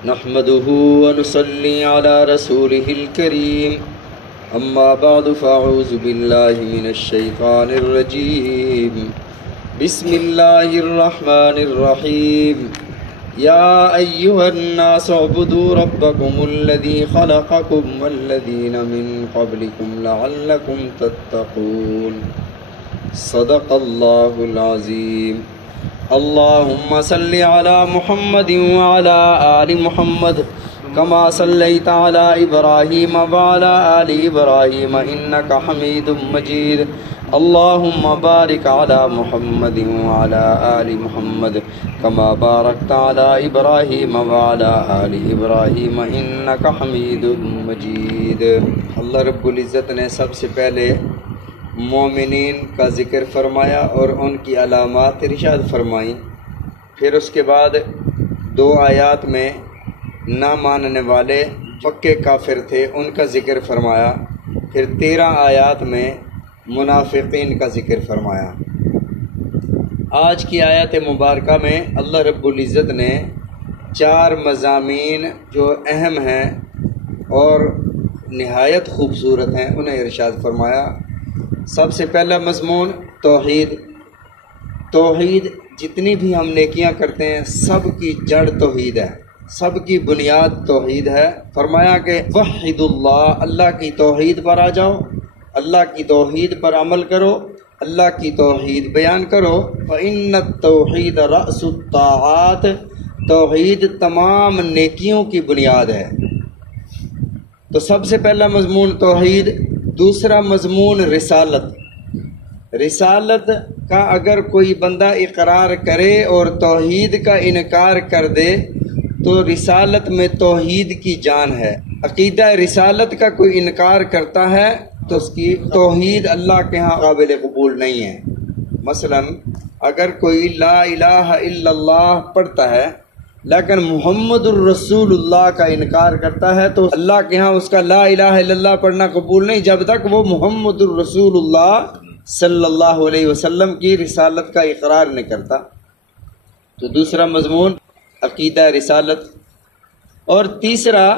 نحمده ونصلي على رسوله الكريم أما بعد فأعوذ بالله من الشيطان الرجيم بسم الله الرحمن الرحيم يا أيها الناس اعبدوا ربكم الذي خلقكم والذين من قبلكم لعلكم تتقون صدق الله العظيم اللهم صل على محمد وعلى آل محمد كما صليت على إبراهيم وعلى آل إبراهيم إنك حميد مجيد اللهم بارك على محمد وعلى آل محمد كما باركت على إبراهيم وعلى آل إبراهيم إنك حميد مجيد۔ اللہ رب العزت نے سب سے پہلے مومنین کا ذکر فرمایا اور ان کی علامات ارشاد فرمائیں، پھر اس کے بعد 2 آیات میں نہ ماننے والے پکے کافر تھے ان کا ذکر فرمایا، پھر 13 آیات میں منافقین کا ذکر فرمایا۔ آج کی آیت مبارکہ میں اللہ رب العزت نے 4 مضامین جو اہم ہیں اور نہایت خوبصورت ہیں انہیں ارشاد فرمایا۔ سب سے پہلا مضمون توحید۔ توحید جتنی بھی ہم نیکیاں کرتے ہیں سب کی جڑ توحید ہے، سب کی بنیاد توحید ہے۔ فرمایا کہ وحد اللہ، اللہ کی توحید پر آ جاؤ، اللہ کی توحید پر عمل کرو، اللہ کی توحید بیان کرو۔ فإن التوحید رأس الطاعات، توحید تمام نیکیوں کی بنیاد ہے۔ تو سب سے پہلا مضمون توحید۔ دوسرا مضمون رسالت۔ رسالت کا اگر کوئی بندہ اقرار کرے اور توحید کا انکار کر دے تو رسالت میں توحید کی جان ہے۔ عقیدہ رسالت کا کوئی انکار کرتا ہے تو اس کی توحید اللہ کے ہاں قابل قبول نہیں ہے۔ مثلا اگر کوئی لا الہ الا اللہ پڑھتا ہے لیکن محمد الرسول اللہ کا انکار کرتا ہے تو اللہ کے ہاں اس کا لا الہ الا اللہ پڑھنا قبول نہیں جب تک وہ محمد الرسول اللہ صلی اللہ علیہ وسلم کی رسالت کا اقرار نہیں کرتا۔ تو دوسرا مضمون عقیدہ رسالت۔ اور تیسرا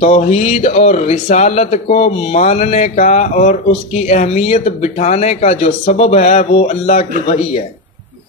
توحید اور رسالت کو ماننے کا اور اس کی اہمیت بٹھانے کا جو سبب ہے وہ اللہ کی وحی ہے،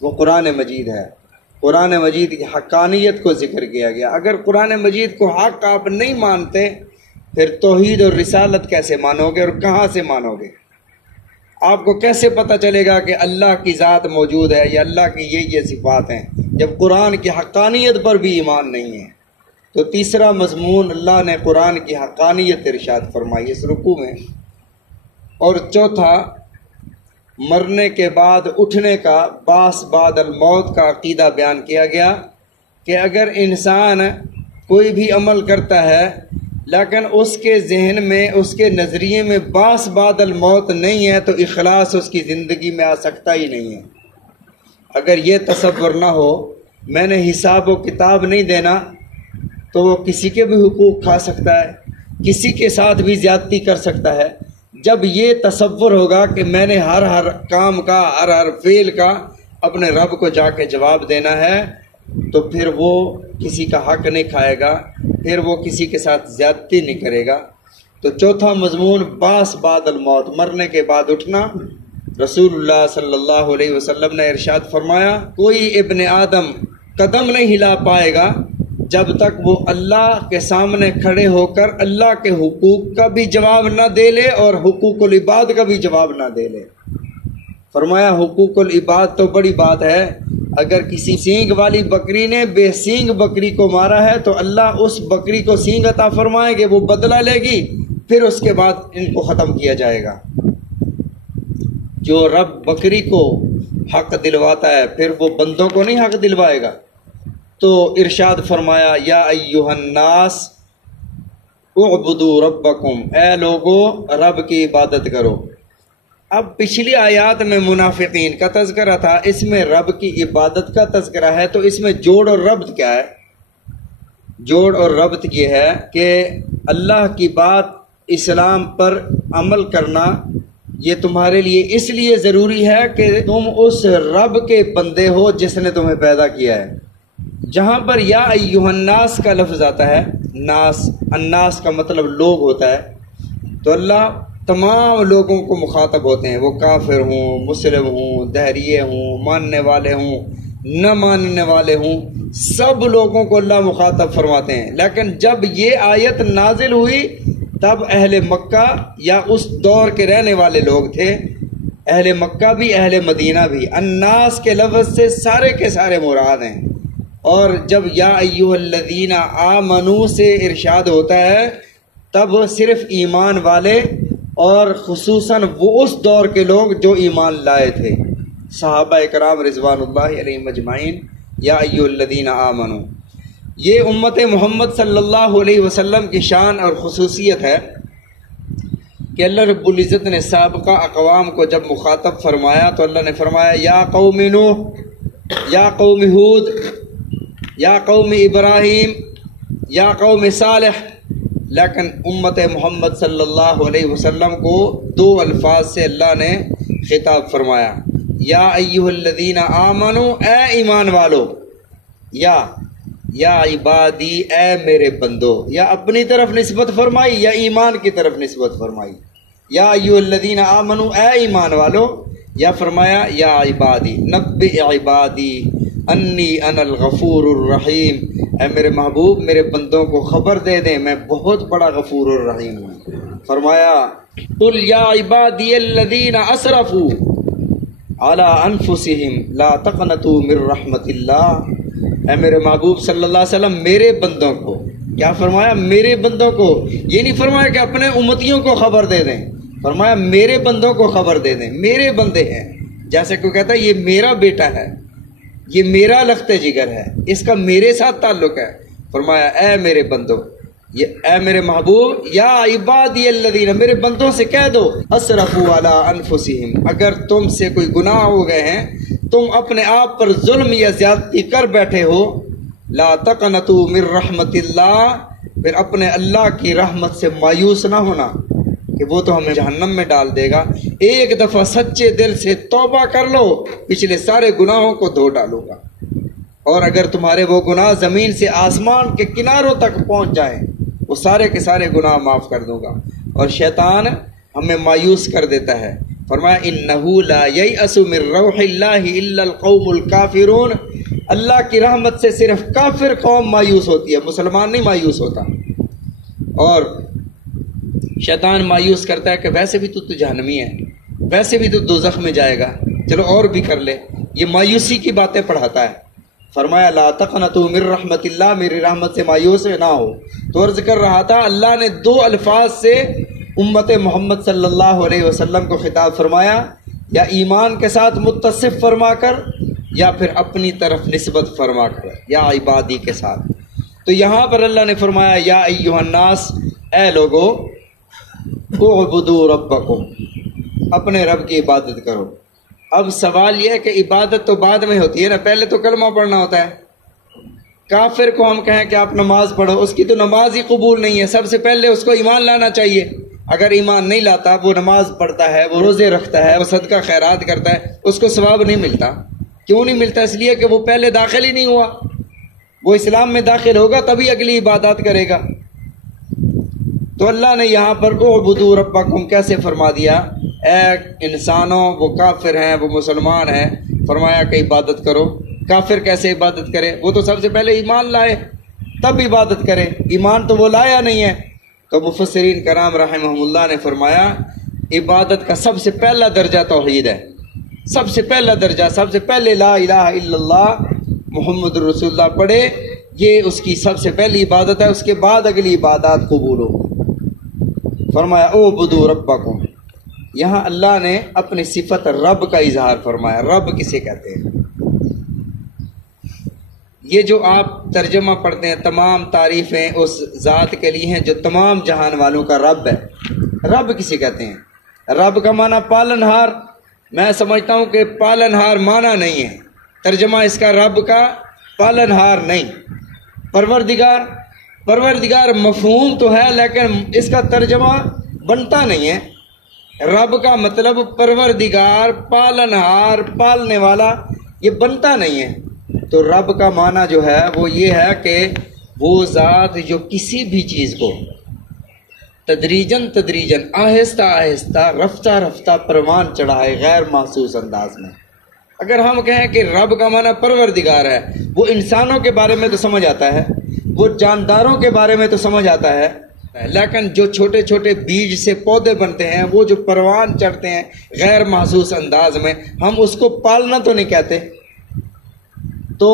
وہ قرآن مجید ہے۔ قرآن مجید کی حقانیت کو ذکر کیا گیا۔ اگر قرآن مجید کو حق آپ نہیں مانتے پھر توحید اور رسالت کیسے مانو گے اور کہاں سے مانو گے؟ آپ کو کیسے پتہ چلے گا کہ اللہ کی ذات موجود ہے یا اللہ کی یہ صفات ہیں جب قرآن کی حقانیت پر بھی ایمان نہیں ہے؟ تو تیسرا مضمون اللہ نے قرآن کی حقانیت ارشاد فرمائی اس رکوع میں۔ اور چوتھا مرنے کے بعد اٹھنے کا، بعث بعد الموت کا عقیدہ بیان کیا گیا کہ اگر انسان کوئی بھی عمل کرتا ہے لیکن اس کے ذہن میں، اس کے نظریے میں بعث بعد الموت نہیں ہے تو اخلاص اس کی زندگی میں آ سکتا ہی نہیں ہے۔ اگر یہ تصور نہ ہو میں نے حساب و کتاب نہیں دینا تو وہ کسی کے بھی حقوق کھا سکتا ہے، کسی کے ساتھ بھی زیادتی کر سکتا ہے۔ جب یہ تصور ہوگا کہ میں نے ہر کام کا، ہر فعل کا اپنے رب کو جا کے جواب دینا ہے تو پھر وہ کسی کا حق نہیں کھائے گا، پھر وہ کسی کے ساتھ زیادتی نہیں کرے گا۔ تو چوتھا مضمون بعث بعد الموت، مرنے کے بعد اٹھنا۔ رسول اللہ صلی اللہ علیہ وسلم نے ارشاد فرمایا کوئی ابن آدم قدم نہیں ہلا پائے گا جب تک وہ اللہ کے سامنے کھڑے ہو کر اللہ کے حقوق کا بھی جواب نہ دے لے اور حقوق العباد کا بھی جواب نہ دے لے۔ فرمایا حقوق العباد تو بڑی بات ہے، اگر کسی سینگ والی بکری نے بے سینگ بکری کو مارا ہے تو اللہ اس بکری کو سینگ عطا فرمائے گے، وہ بدلہ لے گی، پھر اس کے بعد ان کو ختم کیا جائے گا۔ جو رب بکری کو حق دلواتا ہے پھر وہ بندوں کو نہیں حق دلوائے گا۔ تو ارشاد فرمایا یا ایھا الناس اعبدوا ربکم، اے لوگو رب کی عبادت کرو۔ اب پچھلی آیات میں منافقین کا تذکرہ تھا، اس میں رب کی عبادت کا تذکرہ ہے، تو اس میں جوڑ اور ربط کیا ہے؟ جوڑ اور ربط یہ ہے کہ اللہ کی بات اسلام پر عمل کرنا یہ تمہارے لیے اس لیے ضروری ہے کہ تم اس رب کے بندے ہو جس نے تمہیں پیدا کیا ہے۔ جہاں پر یا ایھا الناس کا لفظ آتا ہے، ناس، الناس کا مطلب لوگ ہوتا ہے، تو اللہ تمام لوگوں کو مخاطب ہوتے ہیں، وہ کافر ہوں، مسلم ہوں، دہریے ہوں، ماننے والے ہوں، نہ ماننے والے ہوں، سب لوگوں کو اللہ مخاطب فرماتے ہیں۔ لیکن جب یہ آیت نازل ہوئی تب اہل مکہ یا اس دور کے رہنے والے لوگ تھے، اہل مکہ بھی اہل مدینہ بھی، الناس کے لفظ سے سارے کے سارے مراد ہیں۔ اور جب یا ایھا الذین آمنوا سے ارشاد ہوتا ہے تب صرف ایمان والے اور خصوصاً وہ اس دور کے لوگ جو ایمان لائے تھے، صحابہ کرام رضوان اللہ علیہم اجمعین، یا ایھا الذین آمنوا۔ یہ امت محمد صلی اللہ علیہ وسلم کی شان اور خصوصیت ہے کہ اللہ رب العزت نے سابقہ اقوام کو جب مخاطب فرمایا تو اللہ نے فرمایا یا قوم نوح، یا قوم ہود، یا قوم ابراہیم، یا قوم صالح، لیکن امت محمد صلی اللہ علیہ وسلم کو دو الفاظ سے اللہ نے خطاب فرمایا، یا ایھا الذین آمنوا، اے ایمان والو، یا عبادی، اے میرے بندو، یا اپنی طرف نسبت فرمائی یا ایمان کی طرف نسبت فرمائی، یا ایھا الذین آمنوا، اے ایمان والو، یا فرمایا یا عبادی، نبئ عبادی انی انا الغفور الرحیم، اے میرے محبوب میرے بندوں کو خبر دے دیں میں بہت بڑا غفور الرحیم ہوں۔ فرمایا قل یا عبادی الذین اسرفوا علی انفسہم لا تقنطوا من رحمت اللہ، اے میرے محبوب صلی اللہ علیہ وسلم میرے بندوں کو، کیا فرمایا؟ میرے بندوں کو، یہ نہیں فرمایا کہ اپنے امتیوں کو خبر دے دیں، فرمایا میرے بندوں کو خبر دے دیں، میرے بندے ہیں، جیسے کوئی کہتا ہے یہ میرا بیٹا ہے، یہ میرا لخت جگر ہے، اس کا میرے ساتھ تعلق ہے، فرمایا اے میرے بندو، یہ اے میرے محبوب، یا عبادی الذین، میرے بندوں سے کہہ دو، اسرفوا علی انفسہم، اگر تم سے کوئی گناہ ہو گئے ہیں، تم اپنے آپ پر ظلم یا زیادتی کر بیٹھے ہو، لا تقنطوا من رحمت اللہ، پھر اپنے اللہ کی رحمت سے مایوس نہ ہونا کہ وہ تو ہمیں جہنم میں ڈال دے گا، ایک دفعہ سچے دل سے توبہ کر لو، پچھلے سارے گناہوں کو دھو ڈالو گا، اور اگر تمہارے وہ گناہ زمین سے آسمان کے کناروں تک پہنچ جائیں وہ سارے کے سارے گناہ معاف کر دوں گا۔ اور شیطان ہمیں مایوس کر دیتا ہے، فرمایا انہ لا ییأس من روح اللہ الا القوم الکافرون، اللہ کی رحمت سے صرف کافر قوم مایوس ہوتی ہے، مسلمان نہیں مایوس ہوتا۔ اور شیطان مایوس کرتا ہے کہ ویسے بھی تو جہنمی ہے، ویسے بھی تو دوزخ میں جائے گا، چلو اور بھی کر لے، یہ مایوسی کی باتیں پڑھاتا ہے۔ فرمایا لا تقنطوا من رحمت اللہ، میری رحمت سے مایوس نہ ہو۔ تو عرض کر رہا تھا اللہ نے دو الفاظ سے امت محمد صلی اللہ علیہ وسلم کو خطاب فرمایا، یا ایمان کے ساتھ متصف فرما کر، یا پھر اپنی طرف نسبت فرما کر، یا عبادی کے ساتھ۔ تو یہاں پر اللہ نے فرمایا یا ایھا الناس، اے لوگو، اعبدوا ربکم، اپنے رب کی عبادت کرو۔ اب سوال یہ ہے کہ عبادت تو بعد میں ہوتی ہے نا، پہلے تو کلمہ پڑھنا ہوتا ہے۔ کافر کو ہم کہیں کہ آپ نماز پڑھو، اس کی تو نماز ہی قبول نہیں ہے، سب سے پہلے اس کو ایمان لانا چاہیے۔ اگر ایمان نہیں لاتا، وہ نماز پڑھتا ہے، وہ روزے رکھتا ہے، وہ صدقہ خیرات کرتا ہے، اس کو ثواب نہیں ملتا۔ کیوں نہیں ملتا؟ اس لیے کہ وہ پہلے داخل ہی نہیں ہوا، وہ اسلام میں داخل ہوگا تبھی اگلی عبادات کرے گا۔ تو اللہ نے یہاں پر اعبدوا ربکم کیسے فرما دیا؟ اے انسانوں، وہ کافر ہیں، وہ مسلمان ہیں، فرمایا کہ عبادت کرو۔ کافر کیسے عبادت کرے؟ وہ تو سب سے پہلے ایمان لائے تب عبادت کرے، ایمان تو وہ لایا نہیں ہے۔ تو مفسرین کرام رحمہم اللہ نے فرمایا عبادت کا سب سے پہلا درجہ توحید ہے، سب سے پہلا درجہ، سب سے پہلے لا الہ الا اللہ محمد رسول اللہ پڑھے، یہ اس کی سب سے پہلی عبادت ہے، اس کے بعد اگلی عبادات قبول ہو۔ فرمایا اعبدوا ربکم، یہاں اللہ نے اپنی صفت رب کا اظہار فرمایا۔ رب کسے کہتے ہیں؟ یہ جو آپ ترجمہ پڑھتے ہیں، تمام تعریفیں اس ذات کے لیے ہیں جو تمام جہان والوں کا رب ہے۔ رب کسے کہتے ہیں؟ رب کا معنی پالنہار، میں سمجھتا ہوں کہ پالنہار معنی نہیں ہے، ترجمہ اس کا رب کا پالنہار نہیں۔ پروردگار مفہوم تو ہے لیکن اس کا ترجمہ بنتا نہیں ہے۔ رب کا مطلب پروردگار، پالنہار، پالنے والا، یہ بنتا نہیں ہے۔ تو رب کا معنی جو ہے وہ یہ ہے کہ وہ ذات جو کسی بھی چیز کو تدریجاً آہستہ آہستہ رفتہ رفتہ پروان چڑھائے غیر محسوس انداز میں۔ اگر ہم کہیں کہ رب کا معنی پروردگار ہے، وہ انسانوں کے بارے میں تو سمجھ آتا ہے، وہ جانداروں کے بارے میں تو سمجھ آتا ہے، لیکن جو چھوٹے چھوٹے بیج سے پودے بنتے ہیں، وہ جو پروان چڑھتے ہیں غیر محسوس انداز میں، ہم اس کو پالنا تو نہیں کہتے۔ تو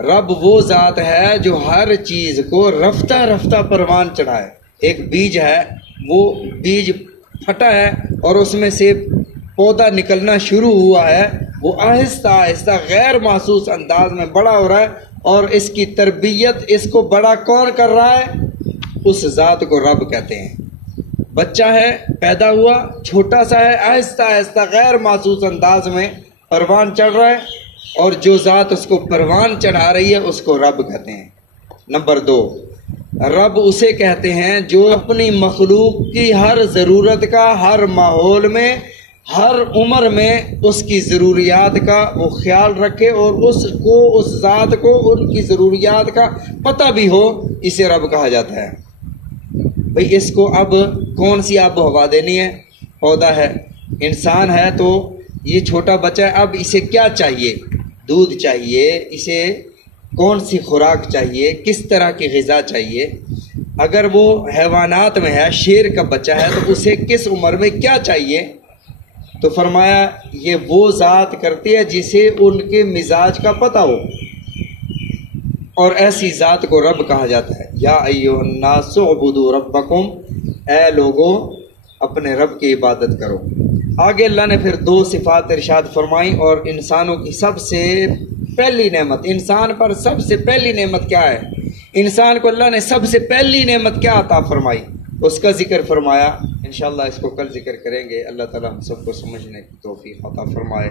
رب وہ ذات ہے جو ہر چیز کو رفتہ رفتہ پروان چڑھائے۔ ایک بیج ہے، وہ بیج پھٹا ہے اور اس میں سے پودا نکلنا شروع ہوا ہے، وہ آہستہ آہستہ غیر محسوس انداز میں بڑا ہو رہا ہے، اور اس کی تربیت اس کو بڑا کون کر رہا ہے؟ اس ذات کو رب کہتے ہیں۔ بچہ ہے، پیدا ہوا، چھوٹا سا ہے، آہستہ آہستہ غیر محسوس انداز میں پروان چڑھ رہا ہے، اور جو ذات اس کو پروان چڑھا رہی ہے اس کو رب کہتے ہیں۔ نمبر 2، رب اسے کہتے ہیں جو اپنی مخلوق کی ہر ضرورت کا، ہر ماحول میں، ہر عمر میں اس کی ضروریات کا وہ خیال رکھے، اور اس ذات کو ان کی ضروریات کا پتہ بھی ہو، اسے رب کہا جاتا ہے۔ بھئی اس کو اب کون سی آب و ہوا دینی ہے؟ پودا ہے، انسان ہے، تو یہ چھوٹا بچہ ہے، اب اسے کیا چاہیے؟ دودھ چاہیے، اسے کون سی خوراک چاہیے، کس طرح کی غذا چاہیے۔ اگر وہ حیوانات میں ہے، شیر کا بچہ ہے، تو اسے کس عمر میں کیا چاہیے؟ تو فرمایا یہ وہ ذات کرتی ہے جسے ان کے مزاج کا پتہ ہو، اور ایسی ذات کو رب کہا جاتا ہے۔ یا ایھا الناس اعبدوا ربکم، اے لوگوں اپنے رب کی عبادت کرو۔ آگے اللہ نے پھر 2 صفات ارشاد فرمائیں، اور انسانوں کی سب سے پہلی نعمت، انسان پر سب سے پہلی نعمت کیا ہے؟ انسان کو اللہ نے سب سے پہلی نعمت کیا عطا فرمائی؟ اس کا ذکر فرمایا۔ انشاءاللہ اس کو کل ذکر کریں گے۔ اللہ تعالی ہم سب کو سمجھنے کی توفیق عطا فرمائے۔